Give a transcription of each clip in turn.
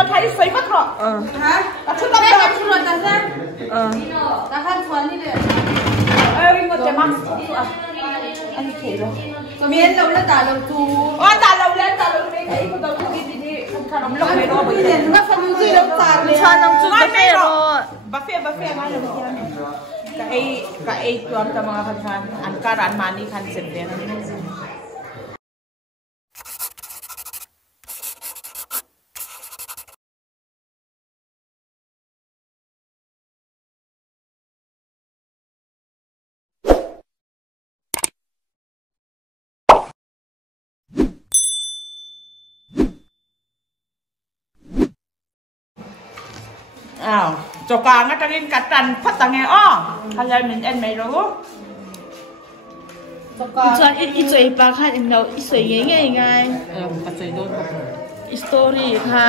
ตัวไทยสวยมากหรอฮะชุดดำๆชุดดำๆแต่ขั้นตอนนี่เลยวิ่งก็จะมั่งอันนี้เขียนเลยเมียนเราเล่นตาเราจูตาเราเล่นไอ้คนเราดีดีขนมลงในโลกไม่เห็นว่าขนมจีนเราตาเลยชาน้ำจุ๊บไม่หรอบัฟเฟ่มาเลยกับไอ้ตัวมันจะมาคันอันการันมานี่คันเสร็จเลยนะอ้าวจกางก็จะกินกัดตันพัดตังไงอ้อใครจะเป็นเอ็นไม่รู้ส่วนอีสวยปลาค่ะเอ็มเราอีสวยไงปัจจัยโดนอีสตอรี่ค่ะ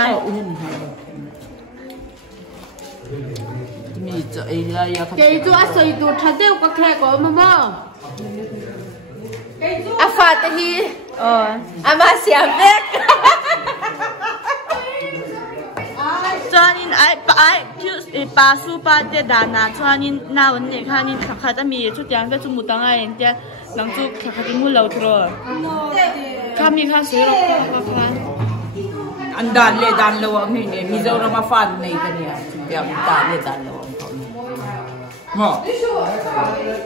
มีจะอะไรอะค่ะเกย์ตัวสวยตัวทัดเดียวก็แค่ก็มาบ้างอาฟาตฮีอามาเสียเบ็กจานินไอ้พิวปลาซูปลาเจดานาจานินนาวันนี้ค่ะนินขาจะมีชุดยังก็จุ่มตังไงเจ้าหลังจุกขาจะมุ่งเราทัวร์ข้ามีข้าสวยหรอกค่ะอันดันเลยดันเราไม่เนี่ยมีเจ้าเรามาฟันในตัวเนี่ยเดี๋ยวดันเลยดันเราหมอ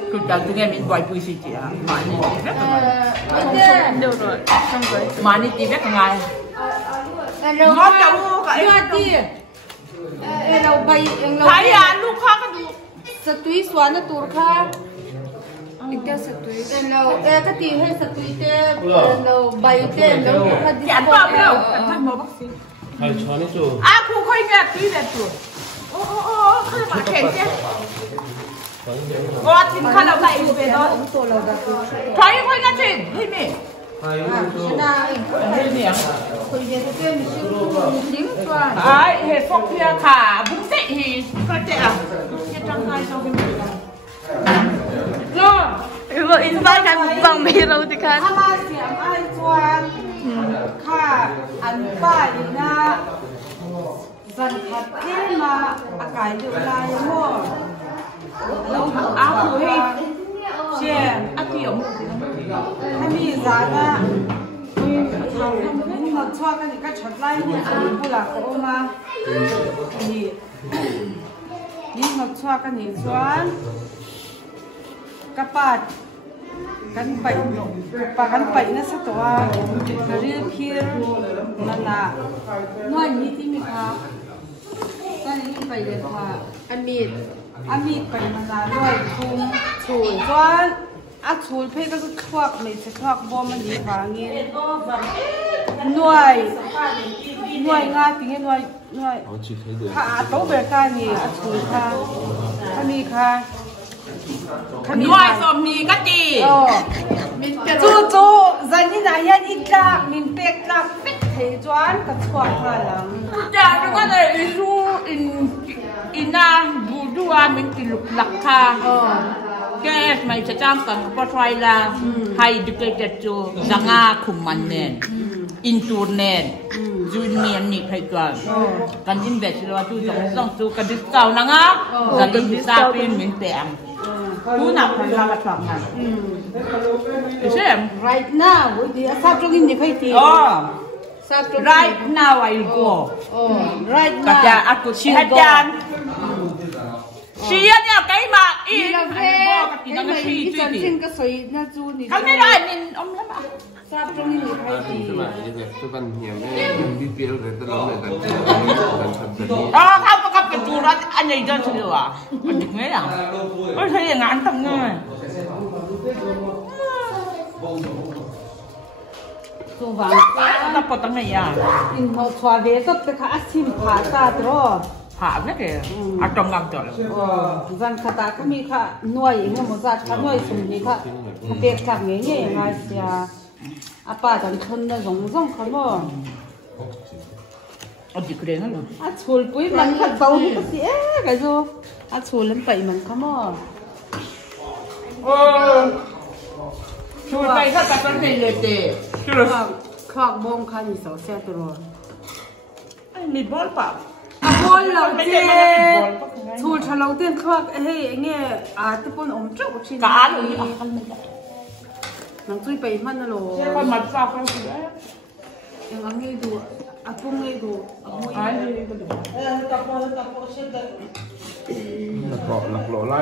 คือจังตรงนี้มีไวปุยสิจีอ่ะมานี่ตีแบกไงเดี๋ยวรอมานี่ตีแบกไงงอจะวูกับไอ้ที่เราไปใครอ่ะลูกค้าก็ดูสตุยสวนนะตัวค่ะอีกแค่สตุยเราก็ตีให้สตุยเต้เราใบเต้เราคดีอันบ้าเราทำมาบักซีใครช้อนนี่จูครูค่อยแบบตีแบบตัวโอ้ข้ามาเข็นเจ้ว่าทิ้งข้าเราไปอยู่เป็นตัวเราแบบใครค่อยกันทิ้งที่นี่เห็ดฟอกเพียขาบุ้งเตะหีก็เจ๊อ่ะจะจังไงเราเป็นก็อินสปายกันฟังไม่รู้ดิค่ะถ้ามาเสียงไอ้จวนค่ะอันป้าดีนะสันขัดเทมาอากาศอยู่ลายมั่วเราอาคุยเชี่ยอาทิยมถ้ามีร้านอ่ะ你好错，跟你个出来，你不来给我吗？你好错，跟你说，个爸，跟ไปปากันไปนั่นสักตัวกระเรื่องพี่นั่นน่ะน้อยนี้ที่มีค่ะตอนนี้ไปเลยค่ะอามีดไปมานานด้วยทุ่งถูกจนชูเพื่อก็ควักไม่ใช่ควักบ่มันดีกว่างี้หน่วยงานเป็นหน่วยค่ะโต๊ะเบรการนี่ชูค่ะถ้ามีค่ะหน่วยสมมีก็ดีจู่จันนี่นายยันอีกลักมินเป็กลักเป็กเทจวนกับควักค่ะหลังจากนั้นก็เลยรู้อินนาบูดัวมินกิลุกลักค่ะแกไม่จะจ้างกันปะไทยละให้ดูเกิดจูจังอาคุมมันเนนอินทูเนนจูเนียนนี่ใครกันกันอินเวสต์ว่าจูต้องจูกันดิสกาวนังอ่ะกันดิสกาวเป็นเหมือนเต็มผู้นับพลังกระชับมันใช่ right now ดีอาซาตรงนี้ใครตีright now I go right now ก็จะaku sihajan siapa yang kaya mak iniบอกติดกันชี้จุดนี้เขาไม่ได้นินอมแล้วมั้งทราบตรงนี้ใครดีสมัยนี้ทุกคนเหี่ยวเนี่ยบิ๊กเบี้ยวเลยตลอดเลยกันเขาประกับกระจูรัดอันใหญ่จนเฉลี่ยมันถึงไม่หรอไม่ใช่อย่างนั้นทำไงตัววางแล้วปวดตั้งไหนอ่ะอินเขาชวาเวสไปข้าชิมผ่าตาตรอผ่าเนี่ยแกอาจงงามจังจันขตาก็มีค่ะหน่วยเงี้ยมันจัดค่ะหน่วยสมนี้ค่ะเด็กขับเงี้ยยังไงเสียอาป้าจันชนนะส่งเขาบ่เอาจีเกรงเหรออาชูลปุ้ยมันขัดเบาที่ก็เสียไงจูอาชูลเล่นไปมันเขาบ่ชูลไปถ้าตัดเป็นเลยเตะขวากบงค่ะนี่สาวเสียตลอด มีบอลเปล่าบอลเราเจ๊ทูลฉลองเต้นครับเฮ้ยเงี้ยที่ปนอมจุกชิ้นการเลยนังจุยไปมันน่ะหรอคนมาฝากเราสิยังอังเงี้ยดูปุ้งเงี้ยดูตะโกไล่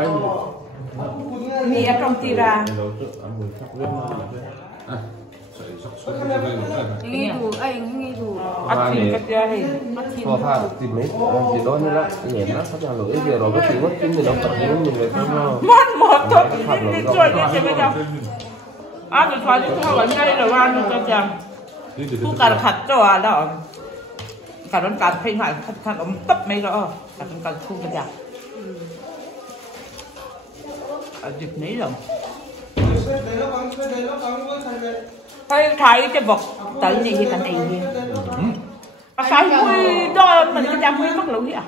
มีอารมณ์ตีรายังไงดูยังไงดูอัดทิ้งกันเยอะเลยพอผ่าน10 ｍthì đó nữa đó nhẹ nó phát ra lưỡi giờ rồi cái chuyện mất chính thì nó tập những mình về không mất một thôi đi chơi đi chơi bây giờ anh được thoại những cái vấn đề là anh được choผู้การขัดจ้าแล้วการต้องการเพลงใหม่ท่านอมตับไม่หรอการต้องการคู่กันอย่างจุดนี้หรอให้ไทยจะบอกแต่ยังที่กันเองเนี่ยภาษาคุยได้มันก็จำไม่ต้องรู้อ่ะ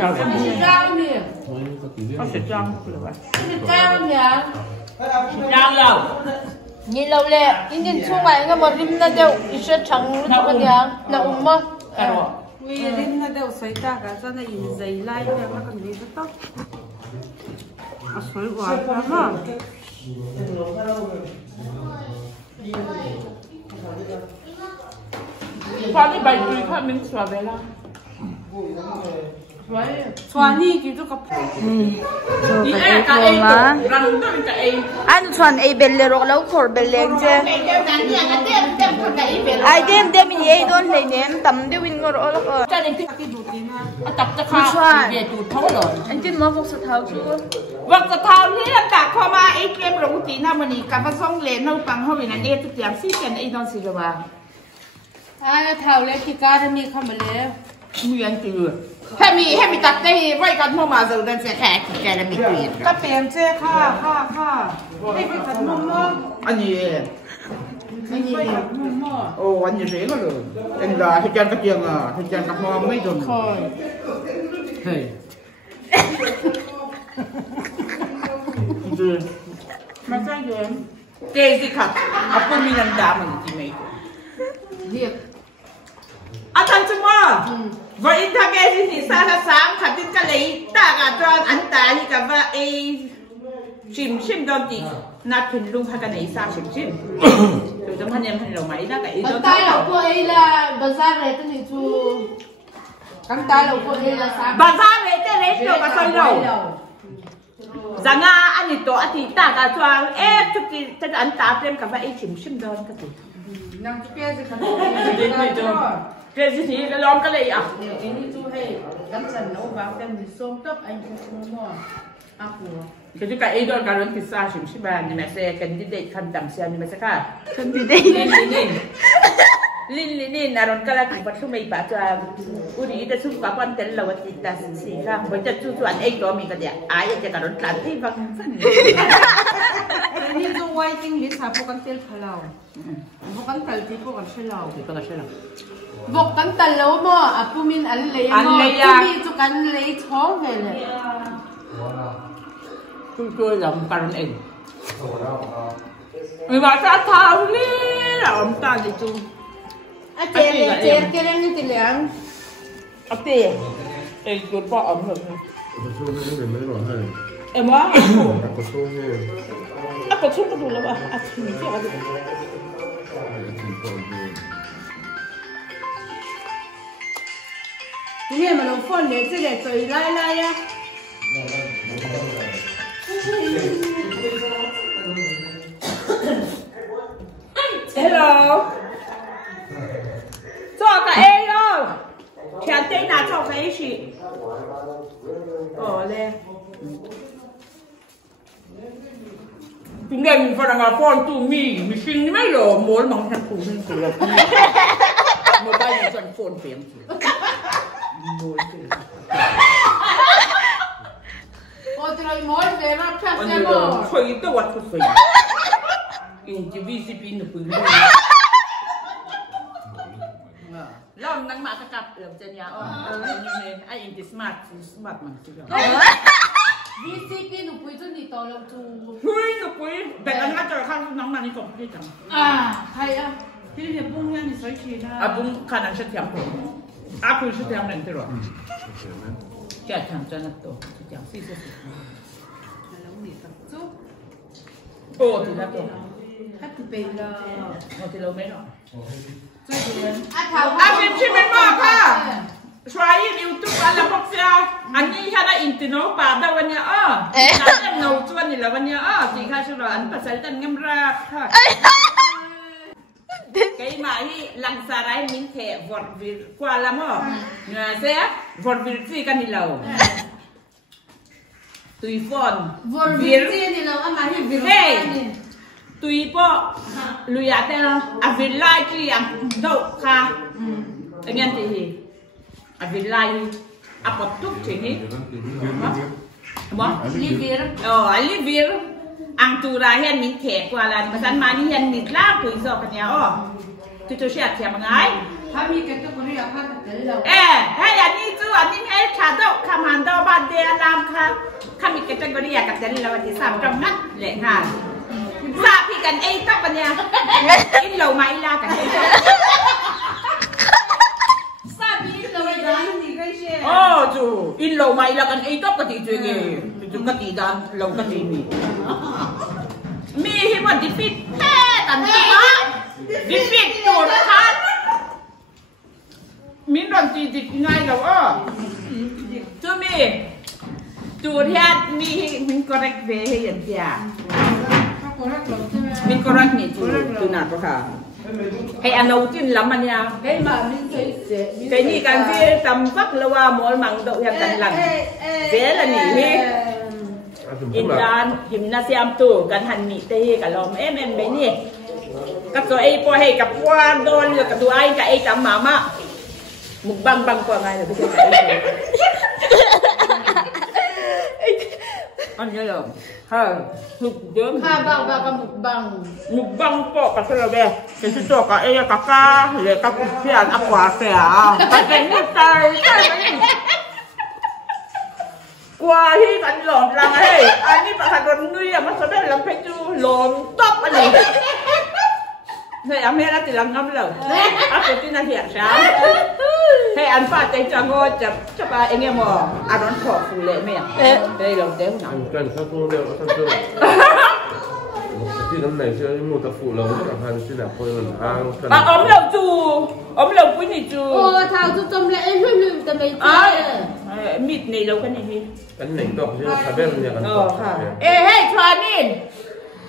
เราจะมีเจ้าเนี่ยเขาจะจ้างหรือว่าเจ้าเนี่ยจ้างเราnhìn lâu lẹ, nhìn xung quanh cái mà rim nó đều ít trắng lúc cái gì là mà vì rim nó đều xoay ta cả cho nên in giấy lại thì nó còn gì tốt xoay quá mà qua đi bài gì thôi mình xóa về là xoa đi thì tôi có anh xoan ai belle rồi lâu khổ belle chứ ai đem mình ai đón lấy ném tầm đi win ngồi ở đó cho nên cái đủ tiền à tập cho khá về đủ thấu rồi anh tin mà vóc tháo chứ vóc tháo thì là cả khoa mà ai kem đủ tiền nào mà đi cả phát sóng lên đâu bằng hơn là đi thực tiễn xí tiền ai đón xí rồi mà ai tháo lên thì cả mình không mà lấy nguyên từให้มีตัดได้ไว้กันมั่วมาจะเดินเสียแขกแกจะมีเปลี่ยนก็เปลี่ยนเจ้ค่ะให้ไปตัดมั่วอันนี้โอ้อันนี้เสียก็เลยเป็นดาที่แกนตะเกียงอ่ะที่แกนกับมองไม่จนเฮ้ยมันใช่เย็นเกย์สิค่ะเอาปืนมีนันดามันจริงไหมเรียกอาจารย์จุ๊บว่าอินทาเกสิที่3ขัดดินกันเลยตากาจรอันตาที่กับว่าไอชิมโดนตีนัดพินลุงพักกันไอชิมดูจำพันยังพันเราไหมนะกับไอโดนตายเราก็ไอละบาซาร์เลยตั้งแต่ชูกันตายเราก็ไอละบาซาร์เลยแต่เลยเราก็ใส่เราจังอันนี้ตัวอธิตากาจรทุกทีจะอันตาเต็มกับว่าไอชิมโดนกันตีนางเปียสิค่ะเพื่อนสิก็ล้อมกันเลยอ่ะอันนี้จูให้กันฉันเอาวางกันดิส้มตับไอ้หัวอ่ะหัวคือจุกไอ้โดนการันพิซซ่าชิมชิบานนี่แม่เซ่กันดิเดตคันดำเซียนนี่แม่สักค่ะคันดิเดตลินอารมณ์ก็แล้วถึงวันช่วงไม่ป่าจะอุดิจะสู้กับวันเต็นเราติดตาสีค่ะมันจะสู้ส่วนไอ้ตัวมีกันเดียอายจะการันการที่ฟังสั้นนี่จูไว้จริงลิซ่าพวกกันเตลพะเราพวกกันเตลที่พวกกันเชลเราบอกกันตลอดมั้งอ่ะผู้มินอันเลยมั้งที่มีจุกันเลยท้องเลยช่วยเราการเองไม่ว่าจะทำนี่เราตาดิจูเจเรื่องนี้ติเลี้ยงเอ็งจุดพ่ออมเลยว่าก็ชุ่มก็ดูแล้วว่าถึงที่อะไรนี่มันเราฟ้อนเลยจะเลยใจไล่อะHello 做个 A 哟全对拿照飞去嘞今天你发那个放度米心里面有摸忙才苦很苦了我把你算放边去我这个摸的嘛看什么吹的我出水你这 VCP 的不用เรานั่งมากระจับเอือบเจนยาไอ้อินดิสมาร์ทมันสิครับVCP หนูปุ้ยจนนี่ต่อลงจูปุ้ยแบ่งอันนั้นจะข้างน้องมันนี่ก่อนพี่จังใครอ่ะ ที่เรียบบุ้งเนี่ยนี่สวยชีนะ Abung kanan siya tiyang po. Ako siya tiyang nentero. Kaya tiyang siya na to. Tiyang sisi. Oo, tila to. Happy baby. O, tilaw meron. Abin chimin mo ka! Try it, YouTube, alam ko siya. Ani siya na intino, pada wanya Kaya nautuan nila wanya Tika siya ro, pasalitan ng rap ha. Kaya mahi lang saray minte vorvir kuala mo. Nga siya, vorvir si kanilaw. Tuifon. Vorvir si nila mahi vir. Hey! Tuipo, luyate no, avilay ki ang daw ka. Ganyan tihi. Avilay, apotuk tihi. Mo? Livir. Oh, alivir. Ang turahan min ke kuala pasan mani yan nitla puiso kanya Tutu siya siya mangay. Kami kata Korea kata telau. Hey ani tu ani hey chado kamando ba de alam ka. Kami kategori kata telau di sam trong na le nga. Sa pi kan ei top nya. In lo mai la kan ei top. Sa bi lo dai ni kai she. Tu in lo mai la kan ei top ka ti tu nge. Tu ka ti dan lo ka ti mi. Mi hi mo defeat tan ba. Defeat tur kan. Min ron ti di ngai lo Tu mi. Tu riat mi min correct ve he yan tia. Min correct ni tu na ko ka. Hay ano tin laman ya. Cái mà mình thấy Cái ni kan fi tam fak lawa mol mang do yan kan lang. Ve la ni hi. Indan gymnasium tu kan han ni te ka lom em be ni. Ka so ai po hay ka puan don ka tu ai ka ai tam mama. Mukbang bang po ngai la bisa ka ai. Ano yo? Ha, mukbang. Kha bang mukbang. Mukbang po kasi labi. Kasi to ka ay kaka, le ka pian akwa kaya. Kasi ni tay. Kuahi kan lom lang ay. Ani pa kadon nuy mas sabi lang peju lom top ani. Hey, amera tilang ngam lo. Ako tinahiya siya. Hey, an pa tay chango chap pa enge mo. Aron ko fule me. Đây lòng déo nào. Cần sao không đều sao chưa? Thì năm này chưa mua tập phụ lâu chẳng hạn chứ là coi mình ăn. Ốm lâu chu, ốm lâu quý này chu. Thao tu tôm lại hư tầm mấy chơi. Mít này lâu cái này đi. Cái này đọc chứ là bên nhà cần. Ê, hey, try min.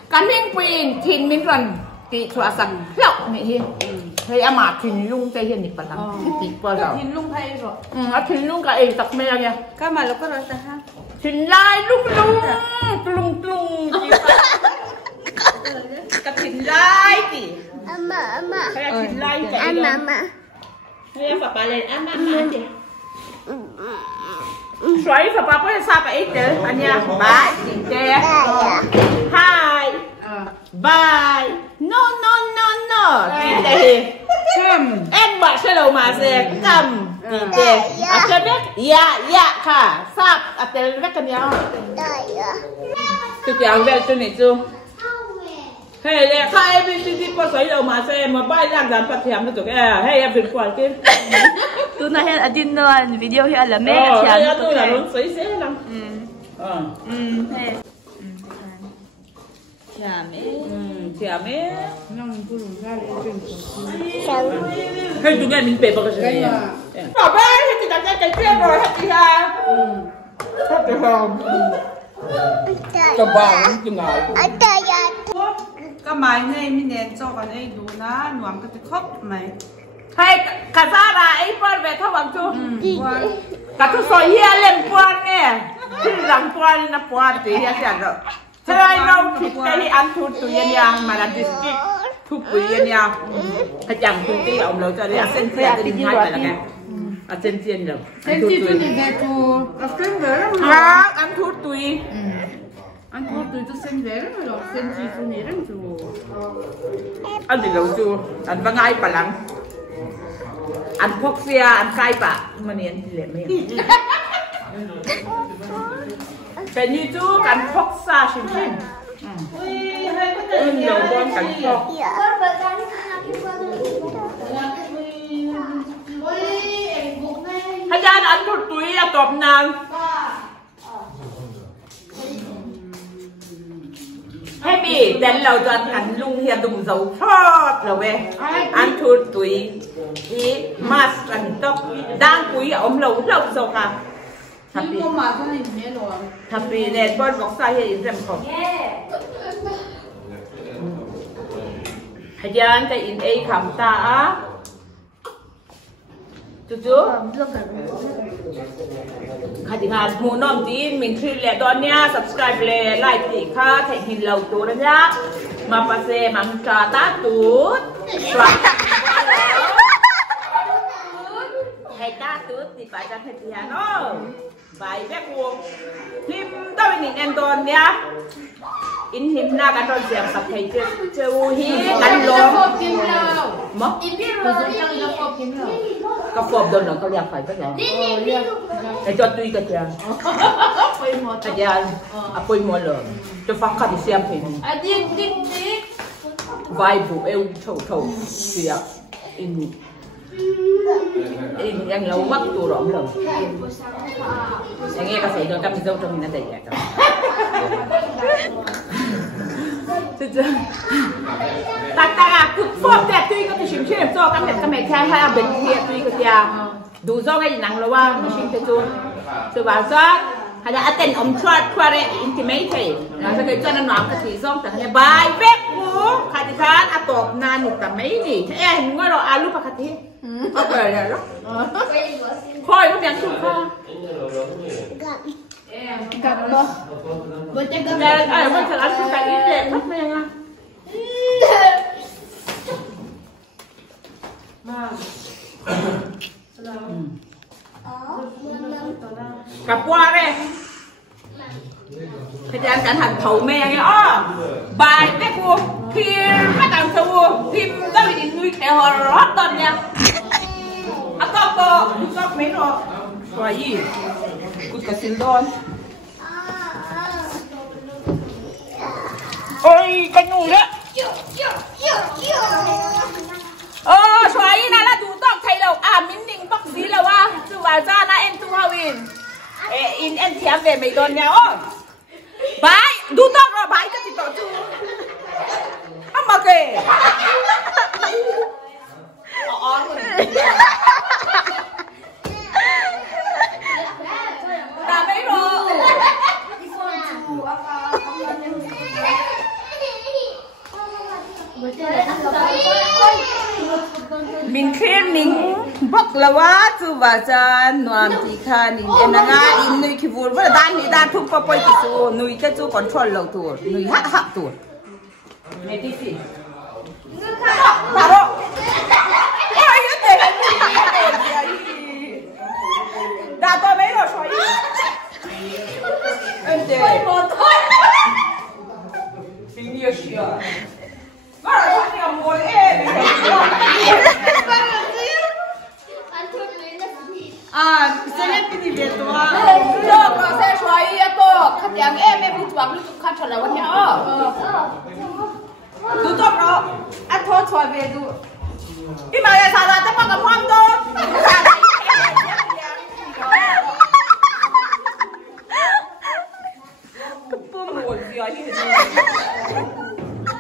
Cái mình quên thìn mình còn thì thua sẵn lọc này hi. Hey, ama thìn lung tay hiền nhịp bật lắm. Thìn bật lắm. Thìn lung thay rồi. Thìn lung cái tập mẹ nha. Cái mà nó có rồi sao ha? Thìn lai lung lung. Cái thìn lai thì. Ama. Kaya thìn lai cái đó. Kaya papa lên ama chị. Xoáy papa có sao phải ít nữa anh nha. Bye. Chị. Hi. Bye. No. Chị em bảo sẽ đầu mà sẽ cầm. Chị. À cho biết. Dạ.ค่ะทราบà tên biết cái nhau. Tôi chào về cho này chú. Hey, để khai bên đi qua xoáy đầu mà sẽ mà bay lang dàn phát hiểm được cái. Hey, em bình quản kia. Tu na hen adin no video hi ala me thiam tu là luôn xoáy xế lắm. Thiam ấy. Hey, tụi nghe mình bể vào cái gì? Bảo bé, thì đặt cái kia rồi hết chị ha. Hết được không? Cho bà chừng nào? Cái máy này mình để cho cái này đủ na, nuông cái khóc mày. Hey, cả gia là ấy con về thao bằng chú. Cả chú soi hia lên quan nè. Làm quan là quan thì hia chẳng rồi. Thế ai đâu thịt cái ăn thụt tụi yên yang mà là district thụt tụi yên yang. Hay chẳng tụi tí ông lâu cho đi ăn sen xiên thì hai phải là cái. Ăn sen xiên rồi. Sen xiên tụi về chú. Ăn thụt tụi. Ăn thua tụi tôi sen về rồi, sen chi tụi này rất chú. Ăn thì lâu chú, ăn bằng ai bà lắm. Ăn phốc xia, ăn khai bà, mà nè ăn thì lệ mẹ. Cái như chú ăn phốc xa xin xin. Lâu con cắn phốc. à top nam hay bị đến lâu cho cảnh lung hiền đùng dấu thoát rồi về ăn thua tuổi ý mas ăn tóc đang quý ông lâu rồi cả tapi net bot box saya in không hajan ta in ai kham ta á chú khadi ngal mu nom tin min thil le don nya subscribe le like ti kha thai hin lâu tu nya ma pa se mang cha ta tu hay ta tu thì phải ra thầy nó vài bé cuồng phim tao nhìn em toàn nha in phim na cái tròn xem sắp thấy chưa hi ăn lông mất cái phộp đồ nó có đẹp phải tất cả để cho tùy cái chàng cái chàng quay mua lợn cho phát khát đi xem phim vài bộ eo thầu xìa in yang lâu mất tu rộng lần nghe có thể cho cam dâu trong mình đầy ta cứ phốp đẹp tuy có thể chìm chìm cho các mẹ trai hay bên kia tuy có thể đủ do ngay nắng lâu à mình xin cho tôi bảo cho hay là tên ông chua đấy intimate là cái cho nên nói cái gì xong thì bài phép của khai thì khán top nan một tầm mấy nỉ thế em ngồi đó alu pa khati ok rồi đó thôi nó đang chụp ha gặp lo bữa chơi cái này ai mà sẽ ăn cái gì đẹp lắm này à cặp qua đây thời gian cảnh hành thầu mẹ nghe bài bé cô khi mắt càng sâu phim ta bị nuôi theo họ rót tên nha à to mấy rồi rồi gì cút cả xin đòn ôi cái nụ đó xoay này là đủ tóc thay đầu mình định tóc gì là wa chú bảo ra na em tu hao in em thèm về mấy đòn nhau bài đủ tóc rồi bài cái gì tao chú không mà kì đã mấy rồi mình khen mình bốc là quá chú bà cha nuam thì khan em là nga in nuôi khi vui với đan thì đan thuốc bôi thì chú nuôi cái chú còn tròn lâu tuổi nuôi hắc tuổi này tí gì bà đó ôi cái gì đã to mấy rồi xoay em để tình yêu chưa có là sao nhiều mùi em celebrity Việt Nam lo có xe xoay to khách hàng em bị choáng lúc khách trở lạiวันนี้ดูจบแล้วอันโทษช่วยเวดูพี่มาเลยสาระจะมากับความโดนกระปุ้มหมดเสียที่เห็น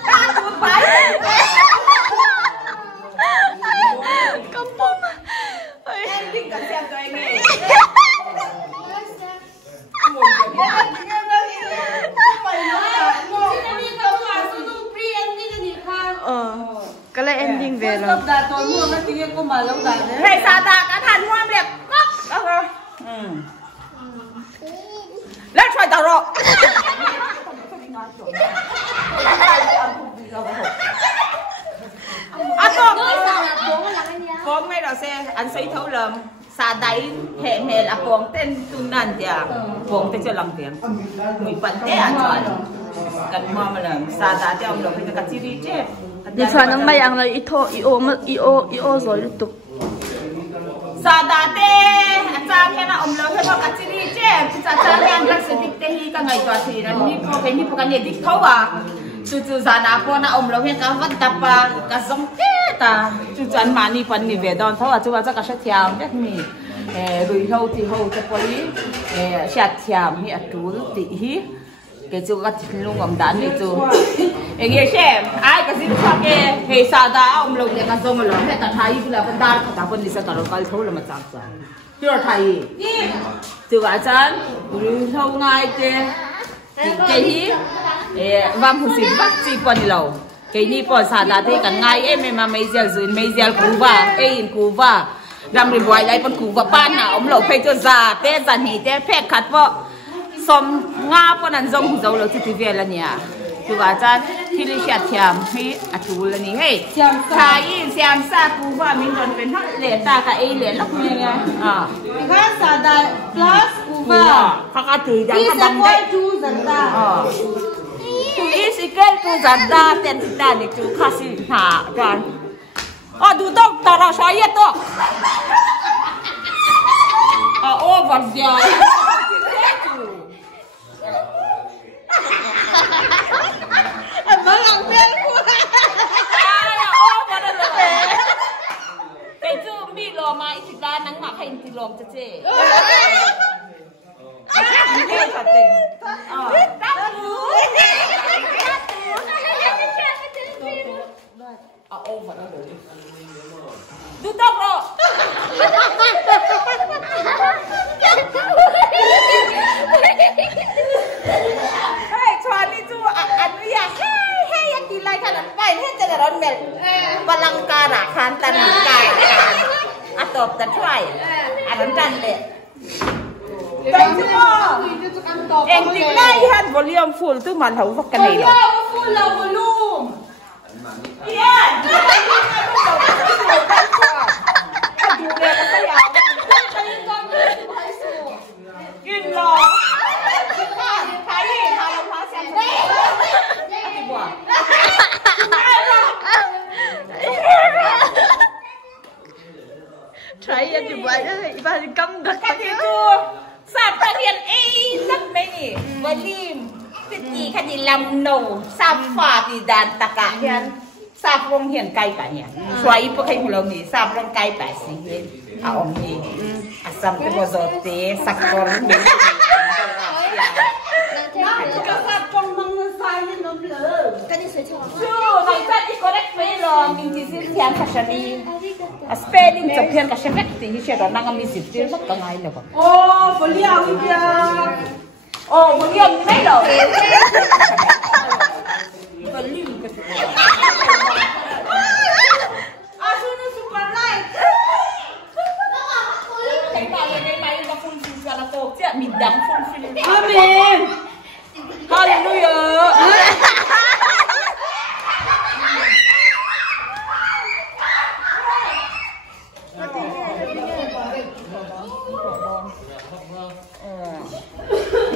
ตาตูดไปกระปุ้มเฮ้ยดิ้งกับเสียงตัวเองไงcái này ending về rồi. Tôi mua cái kia cô mà lâu dài đấy. Thầy xả tạ cả thằng hoa đẹp cốc. Lên xoay tàu rồi. Con mấy đò xe anh xây thấu lầm. Xả đáy hẹn là con tên tung nàn thì con tên cho lòng tiếng. Mình vẫn thế à trời. Cần mò mà làm xả tạ cho ông lòng thì cả chi đi chết. Đi xoay nắng mày ăn là ít rồi lúc tục. Sa đà tê, cha thế là ông lớn thế mà cả chị đi chứ, cha em đang sử dụng tê hi cả ngày toàn thì là ni po cái này đi thấu à, chú già nào po na ông lớn thế cả vật tập cả giống thế ta, chú già mà ni phần ni về đòn thấu à chú bảo cho cả sát thiam chắc mi, rồi hậu thì hậu cho poli chặt chạm hi atul ti hi cái chỗ cái lung ông đàn này chỗ anh nghe xem ai cái gì khác cái hệ sa đa ông lồng cái giống là hệ ta thay là vấn đa ta vấn đi sa đa cái thâu là mà chặt chặt chưa thay chỗ cái chân rồi hậu ngay cái hi vam husin bắt chi pon lâu cái ni pon sa đa thế cái ngay em mà mấy giờ kuva in kuva làm đi vay lại pon kuva pan nào ông lồng phải cho già té già nhỉ té phép khát vợ som nga pon an zong zo lo ti ve la nia tu ga chan thili sha thiam hi atul la ni he thai siam sa ku wa min don pen hot le ta ka e le lok ni nga ka sa da plus ku wa ka tu da is equal to zanda tu is equal to zanda ten ta ni tu khasi ha kan du dog ta ra sha ye to over there Emang ang bel ko. Mà nó là cái chú mi lò mà ít ra nắng mà hay thì lòm cho chị. Nghe thật tình. Over nó được. Du tóc rồi. Cho đi chú anh đi à. Di lai kan pai heจะร้อนเมลบาลังการะคันตันกายอะตบตะช่วยอันนั้นจันเลยเป็นชั่วโมงเองจริงได้ฮันวอลลุ่มฟูลตู้มันเขากันเลยเหรอฟูลแล้ววอลลุ่มเฮียดูเลยก็พยายามกินหรอใครทำรองเท้าแซมTry anh chụp vậy đó thì ba thì cấm được cái gì chú sạp ta hiện ấy rất mấy nhỉ với lim cái gì cái gì làm nổ sạp phá thì đàn ta cả hiện sạp rong hiện cay cả nhỉ xoay bữa hay một lần nhỉ sạp rong cay cả gì hết ông nhỉ sạp cái bao giờ thế sạp con mình cái sạp con măng nó sai nên nó lỡ cái đi sửa chữa chú này chắc đi correct mấy rồi mình chỉ xin thiam cả sao đi spelling chụp hiện cả xem thì sẽ đó năng mình xịt tiêu mất cả ngày rồi bố liao đi kìa bố liao mấy rồi Suno super light cái máy nó phun phun ra nó tổ chứ mình đắng phun phun Amen Hallelujah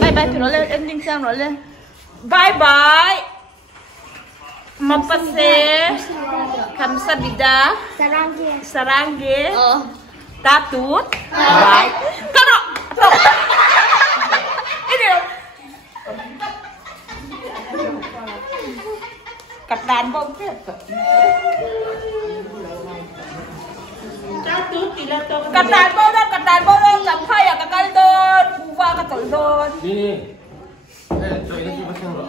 bye bye tụi nó lên ending sang nó lên bye bye mapase kamsahamnida saranghe tatut bye kano ini cắt đàn bông phép cắt đàn bông đó chấm khay à cắt đàn đơn phu va cắt tỏi đơn đi đi. Đây, tôi đi bắt sang rồi.